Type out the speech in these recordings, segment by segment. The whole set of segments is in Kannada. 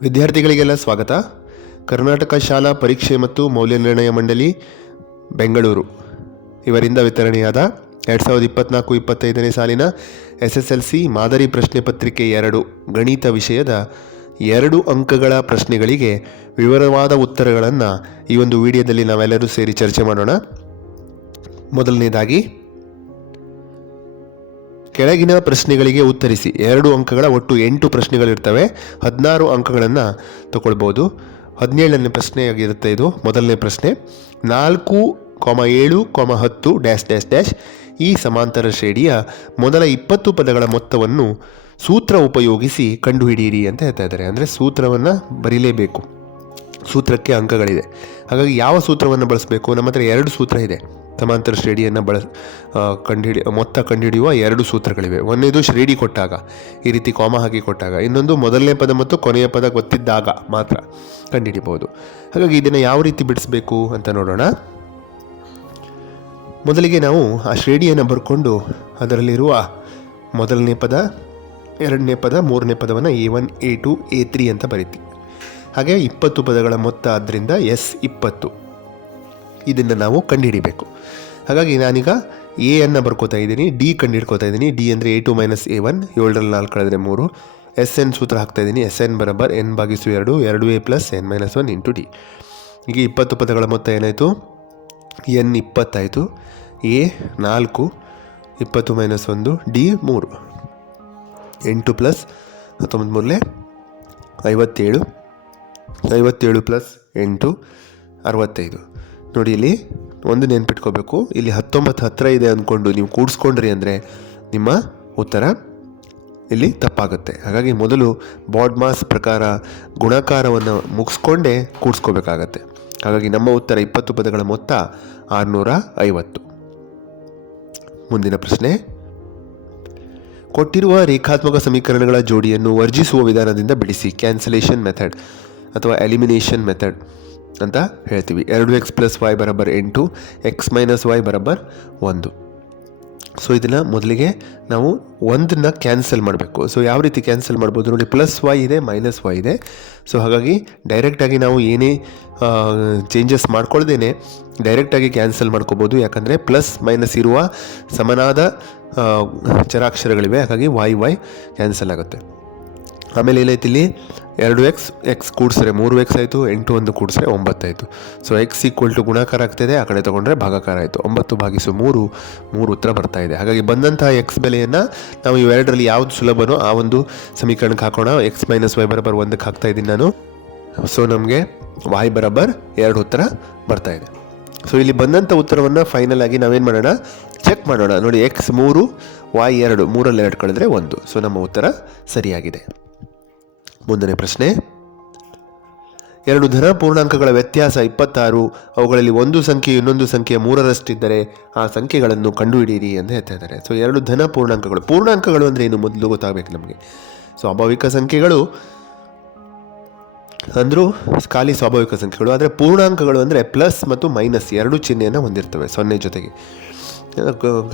ವಿದ್ಯಾರ್ಥಿಗಳಿಗೆಲ್ಲ ಸ್ವಾಗತ. ಕರ್ನಾಟಕ ಶಾಲಾ ಪರೀಕ್ಷೆ ಮತ್ತು ಮೌಲ್ಯನಿರ್ಣಯ ಮಂಡಳಿ, ಬೆಂಗಳೂರು. ಇವರಿಂದ ವಿತರಣೆಯಾದ ಎರಡು ಸಾವಿರದ ಇಪ್ಪತ್ನಾಲ್ಕು ಇಪ್ಪತ್ತೈದನೇ ಸಾಲಿನ ಎಸ್ ಎಸ್ ಎಲ್ ಸಿ ಮಾದರಿ ಪ್ರಶ್ನೆ ಪತ್ರಿಕೆ ಎರಡು ಗಣಿತ ವಿಷಯದ ಎರಡು ಅಂಕಗಳ ಪ್ರಶ್ನೆಗಳಿಗೆ ವಿವರವಾದ ಉತ್ತರಗಳನ್ನು ಈ ಒಂದು ವಿಡಿಯೋದಲ್ಲಿ ನಾವೆಲ್ಲರೂ ಸೇರಿ ಚರ್ಚೆ ಮಾಡೋಣ. ಮೊದಲನೇದಾಗಿ ಕೆಳಗಿನ ಪ್ರಶ್ನೆಗಳಿಗೆ ಉತ್ತರಿಸಿ. ಎರಡು ಅಂಕಗಳ ಒಟ್ಟು ಎಂಟು ಪ್ರಶ್ನೆಗಳಿರ್ತವೆ. ಹದಿನಾರು ಅಂಕಗಳನ್ನು ತಗೊಳ್ಬೋದು. ಹದಿನೇಳನೇ ಪ್ರಶ್ನೆಯಾಗಿರುತ್ತೆ ಇದು, ಮೊದಲನೇ ಪ್ರಶ್ನೆ. ನಾಲ್ಕು ಕಾಮ ಏಳು ಕಾಮ ಹತ್ತು ಡ್ಯಾಶ್ ಡ್ಯಾಶ್ ಡ್ಯಾಶ್ ಈ ಸಮಾಂತರ ಶ್ರೇಣಿಯ ಮೊದಲ ಇಪ್ಪತ್ತು ಪದಗಳ ಮೊತ್ತವನ್ನು ಸೂತ್ರ ಉಪಯೋಗಿಸಿ ಕಂಡುಹಿಡಿಯಿರಿ ಅಂತ ಹೇಳ್ತಾ ಇದ್ದಾರೆ. ಅಂದರೆ ಸೂತ್ರವನ್ನು ಬರೀಲೇಬೇಕು. ಸೂತ್ರಕ್ಕೆ ಅಂಕಗಳಿದೆ. ಹಾಗಾಗಿ ಯಾವ ಸೂತ್ರವನ್ನು ಬಳಸಬೇಕು? ನಮ್ಮ ಹತ್ರ ಎರಡು ಸೂತ್ರ ಇದೆ. ಸಮಾಂತರ ಶ್ರೇಣಿಯನ್ನು ಬಳ ಕಂಡುಹಿಡಿ, ಮೊತ್ತ ಕಂಡುಹಿಡಿಯುವ ಎರಡು ಸೂತ್ರಗಳಿವೆ. ಒಂದನೇದು ಶ್ರೇಣಿ ಕೊಟ್ಟಾಗ, ಈ ರೀತಿ ಕಾಮ ಹಾಕಿ ಕೊಟ್ಟಾಗ, ಇನ್ನೊಂದು ಮೊದಲನೇ ಪದ ಮತ್ತು ಕೊನೆಯ ಪದ ಗೊತ್ತಿದ್ದಾಗ ಮಾತ್ರ ಕಂಡುಹಿಡಿಬಹುದು. ಹಾಗಾಗಿ ಇದನ್ನು ಯಾವ ರೀತಿ ಬಿಡಿಸಬೇಕು ಅಂತ ನೋಡೋಣ. ಮೊದಲಿಗೆ ನಾವು ಆ ಶ್ರೇಣಿಯನ್ನು ಬರ್ಕೊಂಡು ಅದರಲ್ಲಿರುವ ಮೊದಲನೇ ಪದ, ಎರಡನೇ ಪದ, ಮೂರನೇ ಪದವನ್ನು A one A two A three ಅಂತ ಬರಿತೀವಿ. ಹಾಗೆ ಇಪ್ಪತ್ತು ಪದಗಳ ಮೊತ್ತ ಆದ್ದರಿಂದ ಎಸ್ ಇಪ್ಪತ್ತು. ಇದನ್ನು ನಾವು ಕಂಡುಹಿಡಿಬೇಕು. ಹಾಗಾಗಿ ನಾನೀಗ ಎ ಅನ್ನು ಬರ್ಕೋತಾ ಇದ್ದೀನಿ ಡಿ ಕಂಡುಹಿಡ್ಕೋತಾ ಇದ್ದೀನಿ. ಡಿ ಅಂದರೆ A two minus A one, ಏಳರಲ್ಲಿ ನಾಲ್ಕು ಕಳೆದ್ರೆ ಮೂರು. ಎಸ್ ಎನ್ ಸೂತ್ರ ಹಾಕ್ತಾ ಇದ್ದೀನಿ ಎಸ್ ಎನ್ ಬರಬರ್ ಎನ್ ಭಾಗಿಸು ಎರಡು ಎರಡು A plus N minus one into D ಈಗ ಇಪ್ಪತ್ತು ಪದಗಳ ಮೊತ್ತ ಏನಾಯಿತು? ಎನ್ ಇಪ್ಪತ್ತಾಯಿತು ಎ ನಾಲ್ಕು, ಇಪ್ಪತ್ತು ಮೈನಸ್ ಒಂದು ಡಿ ಮೂರು. ಎಂಟು ಪ್ಲಸ್ ಹತ್ತೊಂಬತ್ತು ಮೂರಲೆ ಐವತ್ತೇಳು. ಐವತ್ತೇಳು ಪ್ಲಸ್ ಎಂಟು, ಅರವತ್ತೈದು. ನೋಡಿ ಇಲ್ಲಿ ಒಂದು ನೆನ್ಪಿಟ್ಕೋಬೇಕು. ಇಲ್ಲಿ ಹತ್ತೊಂಬತ್ತು ಹತ್ತಿರ ಇದೆ ಅಂದ್ಕೊಂಡು ನೀವು ಕೂಡಿಸ್ಕೊಂಡ್ರಿ ಅಂದರೆ ನಿಮ್ಮ ಉತ್ತರ ಇಲ್ಲಿ ತಪ್ಪಾಗುತ್ತೆ. ಹಾಗಾಗಿ ಮೊದಲು ಬಾಡ್ ಮಾಸ್ ಪ್ರಕಾರ ಗುಣಾಕಾರವನ್ನು ಮುಗಿಸ್ಕೊಂಡೇ ಕೂಡಿಸ್ಕೋಬೇಕಾಗತ್ತೆ. ಹಾಗಾಗಿ ನಮ್ಮ ಉತ್ತರ ಇಪ್ಪತ್ತು ಪದಗಳ ಮೊತ್ತ ಆರುನೂರ ಐವತ್ತು. ಮುಂದಿನ ಪ್ರಶ್ನೆ. ಕೊಟ್ಟಿರುವ ರೇಖಾತ್ಮಕ ಸಮೀಕರಣಗಳ ಜೋಡಿಯನ್ನು ವರ್ಜಿಸುವ ವಿಧಾನದಿಂದ ಬಿಡಿಸಿ ಕ್ಯಾನ್ಸಲೇಷನ್ ಮೆಥಡ್ ಅಥವಾ ಎಲಿಮಿನೇಷನ್ ಮೆಥಡ್ ಅಂತ ಹೇಳ್ತೀವಿ. ಎರಡು ಎಕ್ಸ್ ಪ್ಲಸ್ ವೈ ಬರಬರ್ ಎಂಟು ಎಕ್ಸ್ ಮೈನಸ್ ವೈ ಬರಬರ್ ಒಂದು. ಸೊ ಇದನ್ನು ಮೊದಲಿಗೆ ನಾವು ಒಂದನ್ನ ಕ್ಯಾನ್ಸಲ್ ಮಾಡಬೇಕು. ಸೊ ಯಾವ ರೀತಿ ಕ್ಯಾನ್ಸಲ್ ಮಾಡ್ಬೋದು ನೋಡಿ ಪ್ಲಸ್ ವೈ ಇದೆ ಮೈನಸ್ ವೈ ಇದೆ. ಸೊ ಹಾಗಾಗಿ ಡೈರೆಕ್ಟಾಗಿ ನಾವು ಏನೇ ಚೇಂಜಸ್ ಮಾಡ್ಕೊಳ್ದೇನೆ ಡೈರೆಕ್ಟಾಗಿ ಕ್ಯಾನ್ಸಲ್ ಮಾಡ್ಕೋಬೋದು. ಯಾಕಂದರೆ ಪ್ಲಸ್ ಮೈನಸ್ ಇರುವ ಸಮನಾದ ಚರಾಕ್ಷರಗಳಿವೆ. ಹಾಗಾಗಿ ವೈ ವೈ ಕ್ಯಾನ್ಸಲ್ ಆಗುತ್ತೆ. ಆಮೇಲೆ ಏನಾಯ್ತು ಇಲ್ಲಿ? ಎರಡು ಎಕ್ಸ್ ಎಕ್ಸ್ ಕೂಡಿಸ್ರೆ ಮೂರು ಎಕ್ಸ್ ಆಯಿತು, ಎಂಟು ಒಂದು ಕೂಡಿಸ್ರೆ ಒಂಬತ್ತಾಯಿತು ಸೊ ಎಕ್ಸ್ ಈಕ್ವಲ್ ಟು ಗುಣಾಕಾರ ಆಗ್ತಿದೆ, ಆ ಕಡೆ ತೊಗೊಂಡ್ರೆ ಭಾಗಾಕಾರ ಆಯಿತು. ಒಂಬತ್ತು ಭಾಗಿಸು ಮೂರು ಮೂರು ಉತ್ತರ ಬರ್ತಾ ಇದೆ. ಹಾಗಾಗಿ ಬಂದಂತಹ ಎಕ್ಸ್ ಬೆಲೆಯನ್ನು ನಾವು ಇವೆರಡರಲ್ಲಿ ಯಾವುದು ಸುಲಭನೋ ಆ ಒಂದು ಸಮೀಕರಣಕ್ಕೆ ಹಾಕೋಣ. ಎಕ್ಸ್ ಮೈನಸ್ ವೈ ಬರಬರ್ ಒಂದಕ್ಕೆ ಹಾಕ್ತಾ ಇದ್ದೀನಿ ನಾನು. ಸೊ ನಮಗೆ ವಾಯ್ ಬರಬರ್ ಎರಡು ಉತ್ತರ ಬರ್ತಾ ಇದೆ. ಸೊ ಇಲ್ಲಿ ಬಂದಂಥ ಉತ್ತರವನ್ನು ಫೈನಲ್ ಆಗಿ ನಾವೇನು ಮಾಡೋಣ? ಚೆಕ್ ಮಾಡೋಣ. ನೋಡಿ ಎಕ್ಸ್ ಮೂರು ವಾಯ್ ಎರಡು ಮೂರಲ್ಲಿ ಎರಡು ಕಳೆದ್ರೆ ಒಂದು. ಸೊ ನಮ್ಮ ಉತ್ತರ ಸರಿಯಾಗಿದೆ. ಮುಂದನೇ ಪ್ರಶ್ನೆ. ಎರಡು ಧನ ಪೂರ್ಣಾಂಕಗಳ ವ್ಯತ್ಯಾಸ ಇಪ್ಪತ್ತಾರು, ಅವುಗಳಲ್ಲಿ ಒಂದು ಸಂಖ್ಯೆ ಇನ್ನೊಂದು ಸಂಖ್ಯೆ ಮೂರರಷ್ಟಿದ್ದರೆ ಆ ಸಂಖ್ಯೆಗಳನ್ನು ಕಂಡುಹಿಡಿಯಿರಿ ಅಂತ ಹೇಳ್ತಾ ಇದ್ದಾರೆ. ಸೊ ಎರಡು ಧನ ಪೂರ್ಣಾಂಕಗಳು. ಪೂರ್ಣಾಂಕಗಳು ಅಂದರೆ ಏನು ಮೊದಲು ಗೊತ್ತಾಗಬೇಕು ನಮಗೆ. ಸ್ವಾಭಾವಿಕ ಸಂಖ್ಯೆಗಳು ಅಂದರೂ ಖಾಲಿ ಸ್ವಾಭಾವಿಕ ಸಂಖ್ಯೆಗಳು. ಆದರೆ ಪೂರ್ಣಾಂಕಗಳು ಅಂದರೆ ಪ್ಲಸ್ ಮತ್ತು ಮೈನಸ್ ಎರಡು ಚಿಹ್ನೆಯನ್ನು ಹೊಂದಿರ್ತವೆ ಸೊನ್ನೆ ಜೊತೆಗೆ.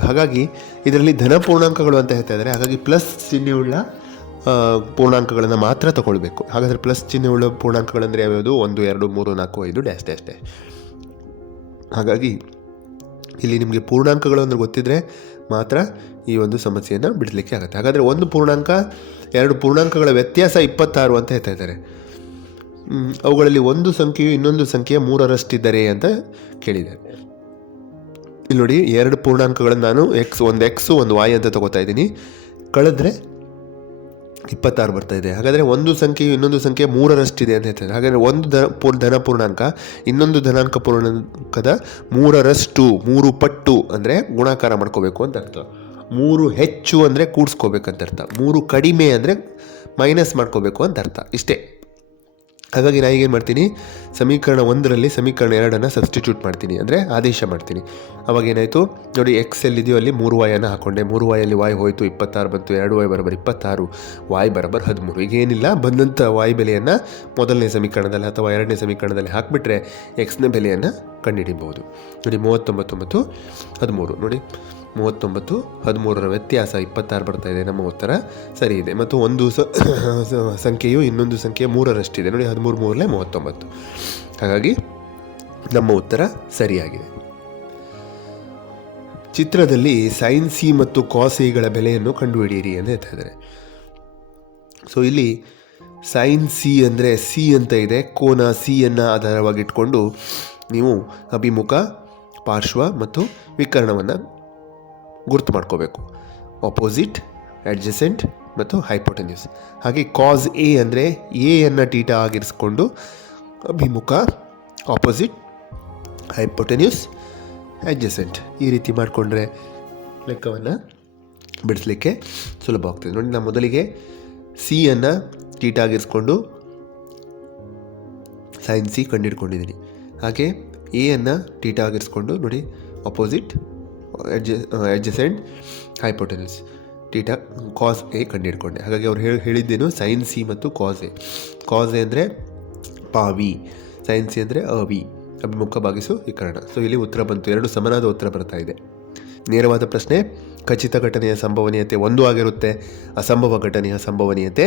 ಹಾಗಾಗಿ ಇದರಲ್ಲಿ ಧನ ಪೂರ್ಣಾಂಕಗಳು ಅಂತ ಹೇಳ್ತಾ ಇದ್ದಾರೆ. ಹಾಗಾಗಿ ಪ್ಲಸ್ ಚಿಹ್ನೆಯುಳ್ಳ ಪೂರ್ಣಾಂಕಗಳನ್ನು ಮಾತ್ರ ತಗೊಳ್ಬೇಕು. ಹಾಗಾದರೆ ಪ್ಲಸ್ ಚಿಹ್ನೆಯುಳ್ಳ ಪೂರ್ಣಾಂಕಗಳಂದರೆ ಯಾವ್ಯಾವುದು? ಒಂದು, ಎರಡು, ಮೂರು, ನಾಲ್ಕು, ಐದು ಡ್ಯಾಶ್ ಡ್ಯಾಶ್ ಹಾಗಾಗಿ ಇಲ್ಲಿ ನಿಮಗೆ ಪೂರ್ಣಾಂಕಗಳು ಅಂದರೆ ಗೊತ್ತಿದ್ದರೆ ಮಾತ್ರ ಈ ಒಂದು ಸಮಸ್ಯೆಯನ್ನು ಬಿಡಲಿಕ್ಕೆ ಆಗುತ್ತೆ. ಹಾಗಾದರೆ ಒಂದು ಪೂರ್ಣಾಂಕ, ಎರಡು ಪೂರ್ಣಾಂಕಗಳ ವ್ಯತ್ಯಾಸ ಇಪ್ಪತ್ತಾರು ಅಂತ ಹೇಳ್ತಾ ಇದ್ದಾರೆ. ಅವುಗಳಲ್ಲಿ ಒಂದು ಸಂಖ್ಯೆಯು ಇನ್ನೊಂದು ಸಂಖ್ಯೆಯ ಮೂರರಷ್ಟಿದ್ದರೆ ಅಂತ ಕೇಳಿದ್ದಾರೆ ಇಲ್ಲಿ ನೋಡಿ, ಎರಡು ಪೂರ್ಣಾಂಕಗಳನ್ನು ನಾನು ಎಕ್ಸ್ ಒಂದು ಎಕ್ಸು ಒಂದು ವಾಯ್ ಅಂತ ತಗೋತಾ ಇದ್ದೀನಿ. ಕಳೆದ್ರೆ ಇಪ್ಪತ್ತಾರು ಬರ್ತಾ ಇದೆ. ಹಾಗಾದರೆ ಒಂದು ಸಂಖ್ಯೆಯು ಇನ್ನೊಂದು ಸಂಖ್ಯೆ ಮೂರರಷ್ಟಿದೆ ಅಂತ ಹೇಳ್ತಾರೆ. ಹಾಗಾದರೆ ಒಂದು ಧನ ಪೂರ್ ಧನ ಪೂರ್ಣಾಂಕ, ಇನ್ನೊಂದು ಧನಾಂಕ ಪೂರ್ಣಾಂಕದ ಮೂರರಷ್ಟು, ಮೂರು ಪಟ್ಟು ಅಂದರೆ ಗುಣಾಕಾರ ಮಾಡ್ಕೋಬೇಕು ಅಂತ ಅರ್ಥ. ಮೂರು ಹೆಚ್ಚು ಅಂದರೆ ಕೂಡಿಸ್ಕೋಬೇಕಂತ ಅರ್ಥ. ಮೂರು ಕಡಿಮೆ ಅಂದರೆ ಮೈನಸ್ ಮಾಡ್ಕೋಬೇಕು ಅಂತ ಅರ್ಥ. ಇಷ್ಟೇ. ಹಾಗಾಗಿ ನಾನು ಏನು ಮಾಡ್ತೀನಿ, ಸಮೀಕರಣ ಒಂದರಲ್ಲಿ ಸಮೀಕರಣ ಎರಡನ್ನು ಸಬ್ಸ್ಟಿಟ್ಯೂಟ್ ಮಾಡ್ತೀನಿ, ಅಂದರೆ ಆದೇಶ ಮಾಡ್ತೀನಿ. ಅವಾಗ ಏನಾಯಿತು? ನೋಡಿ ಎಕ್ಸ್ ಎಲ್ಲಿದೆಯೋ ಅಲ್ಲಿ ಮೂರು ವಾಯನ್ನು ಹಾಕೊಂಡೆ. ಮೂರು ವಾಯಲ್ಲಿ ವಾಯ್ ಹೋಯಿತು, ಇಪ್ಪತ್ತಾರು ಬಂತು, ಎರಡು ವಾಯ್ ಬರಬರ್ ಇಪ್ಪತ್ತಾರು ವಾಯ್ ಬರಬರ್ ಹದಿಮೂರು. ಈಗ ಏನಿಲ್ಲ ಬಂದಂಥ ವಾಯ್ ಬೆಲೆಯನ್ನು ಮೊದಲನೇ ಸಮೀಕರಣದಲ್ಲಿ ಅಥವಾ ಎರಡನೇ ಸಮೀಕರಣದಲ್ಲಿ ಹಾಕಿಬಿಟ್ರೆ ಎಕ್ಸ್ನ ಬೆಲೆಯನ್ನು ಕಂಡುಹಿಡಿಬಹುದು. ನೋಡಿ, ಮೂವತ್ತೊಂಬತ್ತೊಂಬತ್ತು ಹದಿಮೂರು. ನೋಡಿ ಮೂವತ್ತೊಂಬತ್ತು, ಹದಿಮೂರರ ವ್ಯತ್ಯಾಸ ಇಪ್ಪತ್ತಾರು ಬರ್ತಾ ಇದೆ ನಮ್ಮ ಉತ್ತರ. ಸರಿ ಇದೆ. ಮತ್ತು ಒಂದು ಸಂಖ್ಯೆಯು ಇನ್ನೊಂದು ಸಂಖ್ಯೆ ಮೂರರಷ್ಟಿದೆ. ನೋಡಿ ಹದಿಮೂರು ಮೂರಲೇ ಮೂವತ್ತೊಂಬತ್ತು. ಹಾಗಾಗಿ ನಮ್ಮ ಉತ್ತರ ಸರಿಯಾಗಿದೆ. ಚಿತ್ರದಲ್ಲಿ ಸೈನ್ ಸಿ ಮತ್ತು ಕಾಸಿಗಳ ಬೆಲೆಯನ್ನು ಕಂಡುಹಿಡಿಯಿರಿ ಅಂತ ಹೇಳ್ತಾ ಇದ್ದಾರೆ. ಸೊ ಇಲ್ಲಿ ಸೈನ್ ಸಿ ಅಂದರೆ ಸಿ ಅಂತ ಇದೆ. ಕೋನ ಸಿಯನ್ನು ಆಧಾರವಾಗಿಟ್ಕೊಂಡು ನೀವು ಅಭಿಮುಖ, ಪಾರ್ಶ್ವ ಮತ್ತು ವಿಕರ್ಣವನ್ನು ಗುರ್ತು ಮಾಡ್ಕೋಬೇಕು ಅಪೋಸಿಟ್ ಅಡ್ಜಸೆಂಟ್ ಮತ್ತು ಹೈಪೋಟೆನ್ಯೂಸ್ ಹಾಗೆ ಕಾಸ್ ಎ ಅಂದರೆ ಎಯನ್ನು ಟೀಟಾ ಆಗಿರಿಸ್ಕೊಂಡು ಅಭಿಮುಖ ಆಪೋಸಿಟ್ ಹೈಪೋಟೆನ್ಯೂಸ್ ಅಡ್ಜಸೆಂಟ್ ಈ ರೀತಿ ಮಾಡಿಕೊಂಡ್ರೆ ಲೆಕ್ಕವನ್ನು ಬಿಡಿಸಲಿಕ್ಕೆ ಸುಲಭ ಆಗ್ತದೆ. ನೋಡಿ ನಾನು ಮೊದಲಿಗೆ ಸಿಯನ್ನು ಟೀಟ ಆಗಿರಿಸ್ಕೊಂಡು ಸೈನ್ ಸಿ ಕಂಡುಹಿಡ್ಕೊಂಡಿದ್ದೀನಿ. ಹಾಗೆ ಎಯನ್ನು ಟೀಟಾ ಆಗಿರಿಸ್ಕೊಂಡು ನೋಡಿ opposite edge adjacent hypotenuse theta cos A ಕಂಡುಹಿಡ್ಕೊಂಡೆ. ಹಾಗಾಗಿ ಅವ್ರು ಹೇಳಿ, ಹೇಳಿದ್ದೇನು ಸೈನ್ ಸಿ ಮತ್ತು ಕಾಸ್ ಎ ಕಾಸ್ ಎ ಅಂದರೆ ಪಾವಿ ಸೈನ್ ಸಿ ಅಂದರೆ ಅವಿ ಅಭಿಮುಖ ಭಾಗಿಸು ವಿಕರಣ. ಸೊ ಇಲ್ಲಿ ಉತ್ತರ ಬಂತು. ಎರಡು ಸಮನಾದ ಉತ್ತರ ಬರ್ತಾ ಇದೆ. ನೇರವಾದ ಪ್ರಶ್ನೆ, ಖಚಿತ ಘಟನೆಯ ಸಂಭವನೀಯತೆ ಒಂದು ಆಗಿರುತ್ತೆ, ಅಸಂಭವ ಘಟನೆಯ ಸಂಭವನೀಯತೆ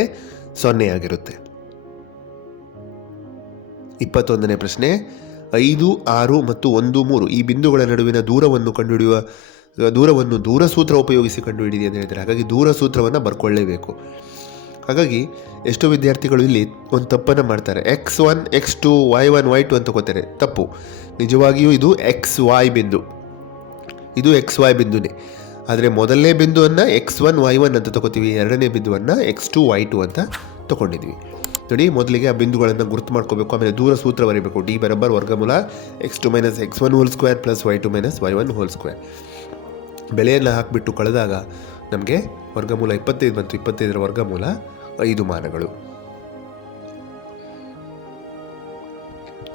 ಸೊನ್ನೆ ಆಗಿರುತ್ತೆ. ಇಪ್ಪತ್ತೊಂದನೇ ಪ್ರಶ್ನೆ ಐದು, ಆರು ಮತ್ತು ಒಂದು, ಮೂರು. ಈ ಬಿಂದುಗಳ ನಡುವಿನ ದೂರವನ್ನು ಕಂಡುಹಿಡಿಯುವ, ದೂರವನ್ನು ದೂರ ಸೂತ್ರ ಉಪಯೋಗಿಸಿ ಕಂಡುಹಿಡಿದಿ ಅಂತ ಹೇಳ್ತಾರೆ ಹಾಗಾಗಿ ದೂರ ಸೂತ್ರವನ್ನು ಬರ್ಕೊಳ್ಳೇಬೇಕು. ಹಾಗಾಗಿ ಎಷ್ಟೋ ವಿದ್ಯಾರ್ಥಿಗಳು ಇಲ್ಲಿ ಒಂದು ತಪ್ಪನ್ನು ಮಾಡ್ತಾರೆ. X one, X two, Y one, Y two ಅಂತ ಕೊತ್ತಾರೆ ತಪ್ಪು. ನಿಜವಾಗಿಯೂ ಇದು ಎಕ್ಸ್ ವೈ ಬಿಂದು. ಇದು ಎಕ್ಸ್ ವೈ ಬಿಂದುನೇ. ಆದರೆ ಮೊದಲನೇ ಬಿಂದುವನ್ನು ಎಕ್ಸ್ ಒನ್, ವೈ ಒನ್ ಅಂತ ತಗೋತೀವಿ. ಎರಡನೇ ಬಿಂದುವನ್ನು ಎಕ್ಸ್ ಟು, ವೈ ಟು ಅಂತ ತಗೊಂಡಿದ್ವಿ. ನೋಡಿ ಮೊದಲಿಗೆ ಆ ಬಿಂದುಗಳನ್ನು ಗುರುತು ಮಾಡ್ಕೋಬೇಕು. ಆಮೇಲೆ ದೂರ ಸೂತ್ರ ಬರೀಬೇಕು. ಡಿ ಬರಬ್ಬರ್ ವರ್ಗಮೂಲ X two minus X one whole square plus Y two minus Y one whole square ಬೆಲೆಯನ್ನು ಹಾಕಿಬಿಟ್ಟು ಕಳೆದಾಗ ನಮಗೆ ವರ್ಗಮೂಲ ಇಪ್ಪತ್ತೈದು ಮತ್ತು ಇಪ್ಪತ್ತೈದರ ವರ್ಗಮೂಲ ಐದು ಮಾನಗಳು.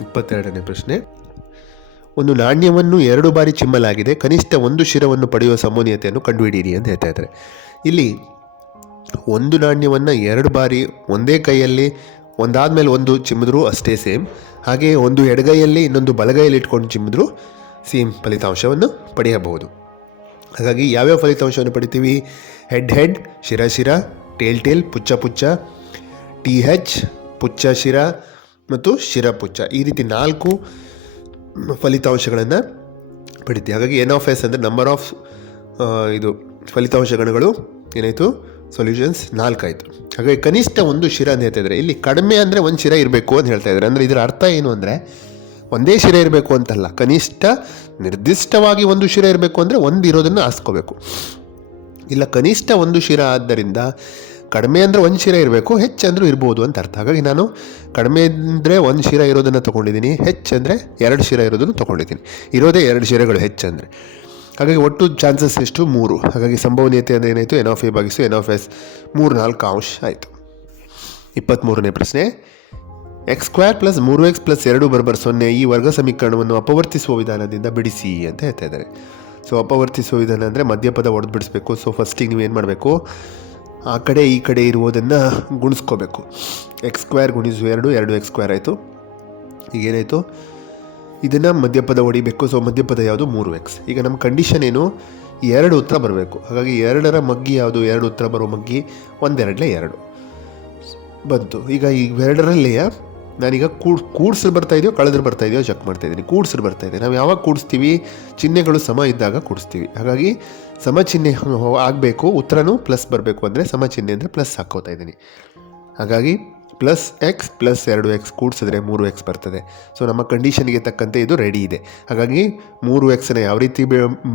ಇಪ್ಪತ್ತೆರಡನೇ ಪ್ರಶ್ನೆ. ಒಂದು ನಾಣ್ಯವನ್ನು ಎರಡು ಬಾರಿ ಚಿಮ್ಮಲಾಗಿದೆ. ಕನಿಷ್ಠ ಒಂದು ಶಿರವನ್ನು ಪಡೆಯುವ ಸಮನ್ಯತೆಯನ್ನು ಕಂಡುಹಿಡಿಯಿರಿ ಅಂತ ಹೇಳ್ತಾ ಇದ್ದಾರೆ. ಇಲ್ಲಿ ಒಂದು ನಾಣ್ಯವನ್ನು ಎರಡು ಬಾರಿ ಒಂದೇ ಕೈಯಲ್ಲಿ ಒಂದಾದ ಮೇಲೆ ಒಂದು ಚಿಮ್ಮಿದ್ರೂ ಅಷ್ಟೇ ಸೇಮ್. ಹಾಗೆ ಒಂದು ಎಡಗೈಯಲ್ಲಿ ಇನ್ನೊಂದು ಬಲಗೈಯಲ್ಲಿ ಇಟ್ಕೊಂಡು ಚಿಮ್ಮಿದ್ರೂ ಸೇಮ್ ಫಲಿತಾಂಶವನ್ನು ಪಡೆಯಬಹುದು. ಹಾಗಾಗಿ ಯಾವ್ಯಾವ ಫಲಿತಾಂಶವನ್ನು ಪಡಿತೀವಿ? ಹೆಡ್ ಹೆಡ್, ಶಿರ ಟೇಲ್ ಟೇಲ್, ಪುಚ್ಚ ಪುಚ್ಚ, ಟಿ ಹೆಚ್, ಪುಚ್ಚ ಶಿರ ಮತ್ತು ಶಿರ ಪುಚ್ಚ. ಈ ರೀತಿ ನಾಲ್ಕು ಫಲಿತಾಂಶಗಳನ್ನು ಪಡಿತೀವಿ. ಹಾಗಾಗಿ ಎನ್ ಆಫ್ ಎಸ್ ಅಂದರೆ ನಂಬರ್ ಆಫ್ ಇದು ಫಲಿತಾಂಶ ಗಣಗಳು ಏನಾಯಿತು? ಸೊಲ್ಯೂಷನ್ಸ್ ನಾಲ್ಕಾಯಿತು ಹಾಗಾಗಿ ಕನಿಷ್ಠ ಒಂದು ಶಿರ ಅಂತ ಹೇಳ್ತಾ ಇದ್ದಾರೆ. ಇಲ್ಲಿ ಕಡಿಮೆ ಅಂದರೆ ಒಂದು ಶಿರ ಇರಬೇಕು ಅಂತ ಹೇಳ್ತಾ ಇದ್ದಾರೆ. ಅಂದರೆ ಇದರ ಅರ್ಥ ಏನು ಅಂದರೆ ಒಂದೇ ಶಿರ ಇರಬೇಕು ಅಂತಲ್ಲ. ಕನಿಷ್ಠ ನಿರ್ದಿಷ್ಟವಾಗಿ ಒಂದು ಶಿರ ಇರಬೇಕು ಅಂದರೆ ಒಂದು ಇರೋದನ್ನು ಆಸ್ಕೋಬೇಕು ಇಲ್ಲ ಕನಿಷ್ಠ ಒಂದು ಶಿರ ಆದ್ದರಿಂದ ಕಡಿಮೆ ಅಂದರೆ ಒಂದು ಶಿರ ಇರಬೇಕು ಹೆಚ್ಚಂದರೂ ಇರ್ಬೋದು ಅಂತ ಅರ್ಥ. ಹಾಗಾಗಿ ನಾನು ಕಡಿಮೆ ಅಂದರೆ ಒಂದು ಶಿರ ಇರೋದನ್ನು ತೊಗೊಂಡಿದ್ದೀನಿ ಹೆಚ್ಚಂದರೆ ಎರಡು ಶಿರ ಇರೋದನ್ನು ತೊಗೊಂಡಿದ್ದೀನಿ. ಇರೋದೇ ಎರಡು ಶಿರಗಳು ಹೆಚ್ಚಂದರೆ ಹಾಗಾಗಿ ಒಟ್ಟು ಚಾನ್ಸಸ್ ಎಷ್ಟು? ಮೂರು. ಹಾಗಾಗಿ ಸಂಭವನೀಯತೆ ಅಂದರೆ ಏನಾಯಿತು? ಎನ್ ಆಫ್ ಎ ಭಾಗಿಸು ಎನ್ ಆಫ್ ಎಸ್ ಮೂರು ನಾಲ್ಕು ಅಂಶ ಆಯಿತು. ಇಪ್ಪತ್ತ್ಮೂರನೇ ಪ್ರಶ್ನೆ. ಎಕ್ಸ್ ಸ್ಕ್ವೇರ್ ಪ್ಲಸ್ ಮೂರು ಎಕ್ಸ್ ಪ್ಲಸ್ ಎರಡು ಬರ್ಬರ್ ಸೊನ್ನೆ ಈ ವರ್ಗ ಸಮೀಕರಣವನ್ನು ಅಪವರ್ತಿಸುವ ವಿಧಾನದಿಂದ ಬಿಡಿಸಿ ಅಂತ ಹೇಳ್ತಾ ಇದ್ದಾರೆ. ಸೊ ಅಪವರ್ತಿಸುವ ವಿಧಾನ ಅಂದರೆ ಮಧ್ಯಪದ ಒಡೆದು ಬಿಡಿಸ್ಬೇಕು. ಸೊ ಫಸ್ಟಿಗೆ ನೀವು ಏನು ಮಾಡಬೇಕು? ಆ ಕಡೆ ಈ ಕಡೆ ಇರುವುದನ್ನು ಗುಣಿಸ್ಕೋಬೇಕು. ಎಕ್ಸ್ ಸ್ಕ್ವೇರ್ ಗುಣಿಸು ಎರಡು ಎರಡು ಎಕ್ಸ್ ಸ್ಕ್ವೇರ್ ಆಯಿತು. ಈಗೇನಾಯಿತು ಇದನ್ನು ಮಧ್ಯಪದ ಹೊಡಿಬೇಕು. ಸೊ ಮಧ್ಯಪದ ಯಾವುದು? ಮೂರು ಎಕ್ಸ್ ಈಗ ನಮ್ಮ ಕಂಡೀಷನ್ ಏನು? ಎರಡು ಉತ್ತರ ಬರಬೇಕು. ಹಾಗಾಗಿ ಎರಡರ ಮಗ್ಗಿ ಯಾವುದು? ಎರಡು ಉತ್ತರ ಬರೋ ಮಗ್ಗಿ ಒಂದೆರಡಲೇ ಎರಡು. ಬಂತು. ಈಗ ಈ ಎರಡರಲ್ಲೇ ನಾನೀಗ ಕೂಡ, ಕೂಡ್ಸ್ರು ಬರ್ತಾ ಇದೆಯೋ, ಕಳೆದ್ರೆ ಬರ್ತಾ ಇದೆಯೋ ಚೆಕ್ ಮಾಡ್ತಾ ಇದ್ದೀನಿ. ಕೂಡ್ಸ್ರು ಬರ್ತಾ ಇದೆ. ನಾವು ಯಾವಾಗ ಕೂಡಿಸ್ತೀವಿ? ಚಿಹ್ನೆಗಳು ಸಮ ಇದ್ದಾಗ ಕೂಡಿಸ್ತೀವಿ. ಹಾಗಾಗಿ ಸಮ ಚಿಹ್ನೆ ಆಗಬೇಕು. ಉತ್ತರನೂ ಪ್ಲಸ್ ಬರಬೇಕು ಅಂದರೆ ಸಮ ಚಿಹ್ನೆ ಅಂದರೆ ಪ್ಲಸ್ ಹಾಕೋತಾ ಇದ್ದೀನಿ ಹಾಗಾಗಿ ಪ್ಲಸ್ ಎಕ್ಸ್ ಪ್ಲಸ್ ಎರಡು ಎಕ್ಸ್ ಕೂಡಿಸಿದ್ರೆ ಮೂರು ಎಕ್ಸ್ ಬರ್ತದೆ. ಸೊ ನಮ್ಮ ಕಂಡೀಷನ್ಗೆ ತಕ್ಕಂತೆ ಇದು ರೆಡಿ ಇದೆ. ಹಾಗಾಗಿ ಮೂರು ಎಕ್ಸನ್ನು ಯಾವ ರೀತಿ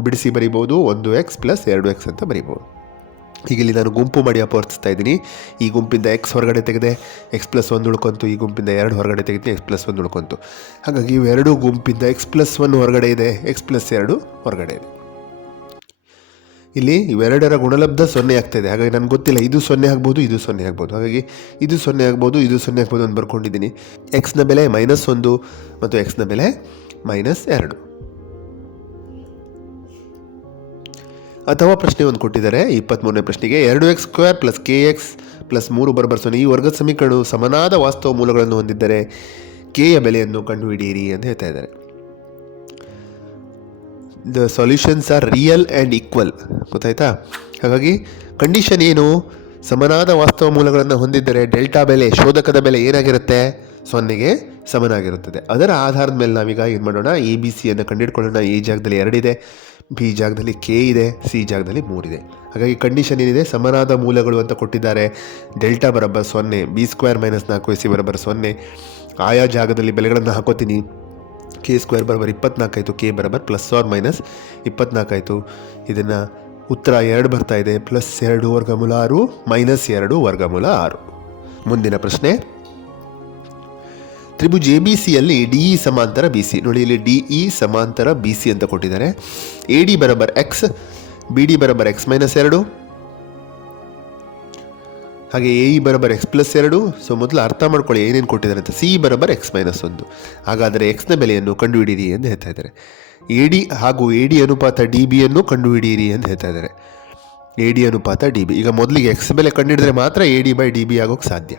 ಬಿಡಿಸಿ ಬರಿಬೋದು? ಒಂದು ಎಕ್ಸ್ ಪ್ಲಸ್ ಎರಡು ಎಕ್ಸ್ ಅಂತ ಬರಿಬೋದು. ಈಗ ಇಲ್ಲಿ ನಾನು ಗುಂಪು ಮಾಡಿ ಅಪವರ್ತಿಸ್ತಾ ಇದ್ದೀನಿ. ಈ ಗುಂಪಿಂದ ಎಕ್ಸ್ ಹೊರಗಡೆ ತೆಗೆದೆ ಎಕ್ಸ್ ಪ್ಲಸ್ ಒಂದು ಉಳ್ಕೊಂತು. ಈ ಗುಂಪಿಂದ ಎರಡು ಹೊರಗಡೆ ತೆಗೆದು ಎಕ್ಸ್ ಪ್ಲಸ್ ಒಂದು ಉಳ್ಕೊಂತು. ಹಾಗಾಗಿ ಇವೆರಡು ಗುಂಪಿಂದ ಎಕ್ಸ್ ಪ್ಲಸ್ ಒನ್ ಹೊರಗಡೆ ಇದೆ ಎಕ್ಸ್ ಪ್ಲಸ್ ಎರಡು ಹೊರಗಡೆ ಇದೆ. ಇಲ್ಲಿ ಇವೆರಡರ ಗುಣಲಬ್ಧ ಸೊನ್ನೆ ಆಗ್ತಾ ಇದೆ ಹಾಗಾಗಿ ನನಗೆ ಗೊತ್ತಿಲ್ಲ, ಇದು ಸೊನ್ನೆ ಆಗ್ಬೋದು, ಇದು ಸೊನ್ನೆ ಆಗ್ಬೋದು. ಹಾಗಾಗಿ ಇದು ಸೊನ್ನೆ ಆಗ್ಬೋದು, ಇದು ಸೊನ್ನೆ ಆಗ್ಬೋದು ಅಂತ ಬರ್ಕೊಂಡಿದ್ದೀನಿ. ಎಕ್ಸ್ನ ಬೆಲೆ ಮೈನಸ್ ಒಂದು ಮತ್ತು ಎಕ್ಸ್ನ ಬೆಲೆ ಮೈನಸ್ ಎರಡು. ಅಥವಾ ಪ್ರಶ್ನೆ ಒಂದು ಕೊಟ್ಟಿದ್ದಾರೆ. ಇಪ್ಪತ್ತ್ಮೂರನೇ ಪ್ರಶ್ನೆಗೆ ಎರಡು X square plus K X plus ಮೂರು ಬರಬರ್ ಸೊನ್ನೆ. ಈ ವರ್ಗದ ಸಮೀಕರಣವು ಸಮನಾದ ವಾಸ್ತವ ಮೂಲಗಳನ್ನು ಹೊಂದಿದ್ದರೆ ಕೆಯ ಬೆಲೆಯನ್ನು ಕಂಡುಹಿಡಿಯಿರಿ ಅಂತ ಹೇಳ್ತಾ ಇದ್ದಾರೆ. The solutions are real and equal ಗೊತ್ತಾಯ್ತಾ? ಹಾಗಾಗಿ ಕಂಡೀಷನ್ ಏನು? ಸಮನಾದ ವಾಸ್ತವ ಮೂಲಗಳನ್ನು ಹೊಂದಿದ್ದರೆ ಡೆಲ್ಟಾ ಬೆಲೆ ಶೋಧಕದ ಬೆಲೆ ಏನಾಗಿರುತ್ತೆ? ಸೊನ್ನೆಗೆ ಸಮನಾಗಿರುತ್ತದೆ. ಅದರ ಆಧಾರದ ಮೇಲೆ ನಾವೀಗ ಏನು ಮಾಡೋಣ? ಎ ಬಿ ಸಿಯನ್ನು ಕಂಡುಹಿಡ್ಕೊಳ್ಳೋಣ. ಎ ಜಾಗದಲ್ಲಿ ಎರಡಿದೆ ಬಿ ಜಾಗದಲ್ಲಿ ಕೆ ಇದೆ ಸಿ ಜಾಗದಲ್ಲಿ ಮೂರಿದೆ. ಹಾಗಾಗಿ ಕಂಡೀಷನ್ ಏನಿದೆ? ಸಮನಾದ ಮೂಲಗಳು ಅಂತ ಕೊಟ್ಟಿದ್ದಾರೆ. ಡೆಲ್ಟಾ ಬರಬ್ಬರ್ ಸೊನ್ನೆ ಬಿ ಸ್ಕ್ವೇರ್ ಮೈನಸ್ ನಾಲ್ಕು ಎಸ್ ಸಿ ಬರಬ್ಬರ್ ಸೊನ್ನೆ. ಆಯಾ ಜಾಗದಲ್ಲಿ ಬೆಲೆಗಳನ್ನು ಹಾಕೋತೀನಿ. ಕೆ ಸ್ಕ್ವೇರ್ ಬರಬರ್ ಇಪ್ಪತ್ನಾಲ್ಕಾಯಿತು ಕೆ ಬರಬರ್ ಪ್ಲಸ್ ಆರ್ ಮೈನಸ್ ಇಪ್ಪತ್ನಾಲ್ಕಾಯಿತು. ಇದನ್ನು ಉತ್ತರ ಎರಡು ಬರ್ತಾ ಇದೆ ಪ್ಲಸ್ ಎರಡು ವರ್ಗಮೂಲ ಆರು ಮೈನಸ್ ಎರಡು ವರ್ಗಮೂಲ ಆರು. ಮುಂದಿನ ಪ್ರಶ್ನೆ. ತ್ರಿಭುಜ್ ಎ ಬಿ ಸಿಯಲ್ಲಿ ಡಿ ಇ ಸಮಾಂತರ ಬಿ ಸಿ ನೋಡಿ, ಇಲ್ಲಿ ಡಿ ಇ ಸಮಾಂತರ ಬಿ ಸಿ ಅಂತ ಕೊಟ್ಟಿದ್ದಾರೆ. ಎ ಡಿ ಬರಬರ್ ಎಕ್ಸ್ ಬಿ ಡಿ ಬರಬರ್ ಎಕ್ಸ್ ಮೈನಸ್ ಎರಡು ಹಾಗೆ ಎ ಇ ಬರೋಬರ್ ಎಕ್ಸ್ ಪ್ಲಸ್ ಎರಡು. ಸೊ ಮೊದಲು ಅರ್ಥ ಮಾಡ್ಕೊಳ್ಳಿ ಏನೇನು ಕೊಟ್ಟಿದ್ದಾರೆ ಅಂತ. ಸಿ ಬರೋಬರ್ ಎಕ್ಸ್ ಮೈನಸ್ ಒಂದು. ಹಾಗಾದರೆ ಎಕ್ಸ್ನ ಬೆಲೆಯನ್ನು ಕಂಡುಹಿಡಿಯಿರಿ ಎಂದು ಹೇಳ್ತಾ ಇದ್ದಾರೆ. ಎ ಡಿ ಹಾಗೂ ಎ ಡಿ ಅನುಪಾತ ಡಿ ಬಿಯನ್ನು ಕಂಡುಹಿಡಿಯಿರಿ ಅಂತ ಹೇಳ್ತಾ ಇದ್ದಾರೆ. ಎ ಡಿ ಅನುಪಾತ ಡಿ ಬಿ ಈಗ ಮೊದಲಿಗೆ ಎಕ್ಸ್ ಬೆಲೆ ಕಂಡುಹಿಡಿದ್ರೆ ಮಾತ್ರ A D by D B ಆಗೋಕ್ಕೆ ಸಾಧ್ಯ.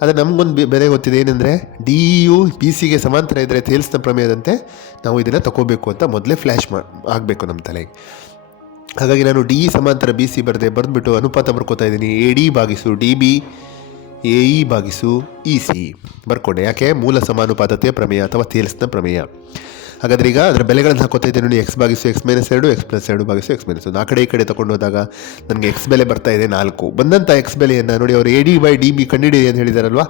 ಆದರೆ ನಮಗೊಂದು ಬೆಲೆ ಗೊತ್ತಿದೆ ಏನಂದರೆ ಡಿ ಯು ಪಿ ಸಿಗೆ ಸಮಾಂತರ ಇದ್ದರೆ ತೇಲ್ಸ್ನ ಪ್ರಮೇಯದಂತೆ ನಾವು ಇದನ್ನು ತಗೋಬೇಕು ಅಂತ ಮೊದಲೇ ಫ್ಲ್ಯಾಶ್ ಮಾ, ಆಗಬೇಕು ನಮ್ಮ ತಲೆಗೆ. ಹಾಗಾಗಿ ನಾನು ಡಿ ಸಮಾಂತರ ಬಿ ಸಿ ಬರದೆ ಬರೆದ್ಬಿಟ್ಟು ಅನುಪಾತ ಬರ್ಕೋತಾ ಇದ್ದೀನಿ. ಎ ಡಿ ಭಾಗಿಸು, ಡಿ ಬಿ, ಎ ಇ ಭಾಗಿಸು, ಇ ಸಿ. ಬರ್ಕೊಂಡೆ. ಯಾಕೆ? ಮೂಲ ಸಮಾನುಪಾತತೆಯ ಪ್ರಮೇಯ ಅಥವಾ ತೇಲ್ಸ್ನ ಪ್ರಮೇಯ. ಹಾಗಾದ್ರೆ ಈಗ ಅದರ ಬೆಲೆಗಳನ್ನು ಹಾಕೋತಾ ಇದ್ದೀನಿ. ನೋಡಿ ಎಕ್ಸ್ ಭಾಗಿಸು ಎಕ್ಸ್ ಮೈನಸ್ ಎರಡು ಎಕ್ಸ್ ಪ್ಲಸ್ ಎರಡು ಭಾಗಿಸು ಎಕ್ಸ್ ಮೈನಸ್ ಒಂದು. ಆ ಕಡೆ ಈ ಕಡೆ ತಗೊಂಡು ಹೋದಾಗ ನನಗೆ ಎಕ್ಸ್ ಬೆಲೆ ಬರ್ತಾ ಇದೆ ನಾಲ್ಕು. ಬಂದಂಥ ಎಕ್ಸ್ ಬೆಲೆಯನ್ನು ನೋಡಿ, ಅವರು A D by D B ಕಂಡಿಡಿ ಅಂತ ಹೇಳಿದಾರಲ್ವಾ?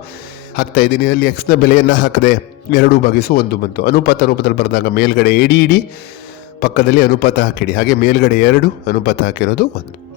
ಹಾಕ್ತಾ ಇದ್ದೀನಿ. ಅಲ್ಲಿ ಎಕ್ಸ್ನ ಬೆಲೆಯನ್ನು ಹಾಕದೆ ಎರಡು ಭಾಗಿಸು, ಒಂದು ಬಂತು. ಅನುಪಾತ ರೂಪದಲ್ಲಿ ಬರೆದಾಗ ಮೇಲ್ಗಡೆ ಎ ಡಿ ಇಡಿ ಪಕ್ಕದಲ್ಲಿ ಅನುಪಾತ ಹಾಕಿಡಿ. ಹಾಗೆ ಮೇಲ್ಗಡೆ ಎರಡು ಅನುಪಾತ ಹಾಕಿರೋದು ಒಂದು.